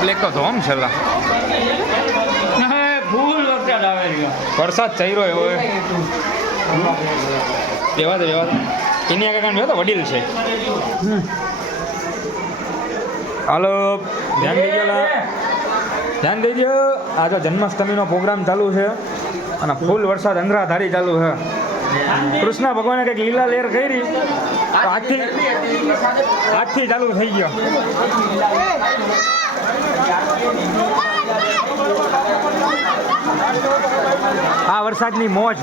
Black તો ધોમ છે લા. ફૂલ વરસાદ આવે છે. વરસાદ ચાલ્યો એવો બેવા દે એની આગળ કાંઈ તો વડીલ છે. હાલો ધ્યાન દેજો લા, ધ્યાન દેજો. આ જો જન્માષ્ટમીનો પ્રોગ્રામ ચાલુ છે અને ફૂલ વરસાદ અંધરાધારી ચાલુ છે. કૃષ્ણ ભગવાને કંઈક લીલા લેર કરી આજથી ચાલુ થઈ ગયો. આ વરસાદની મોજ.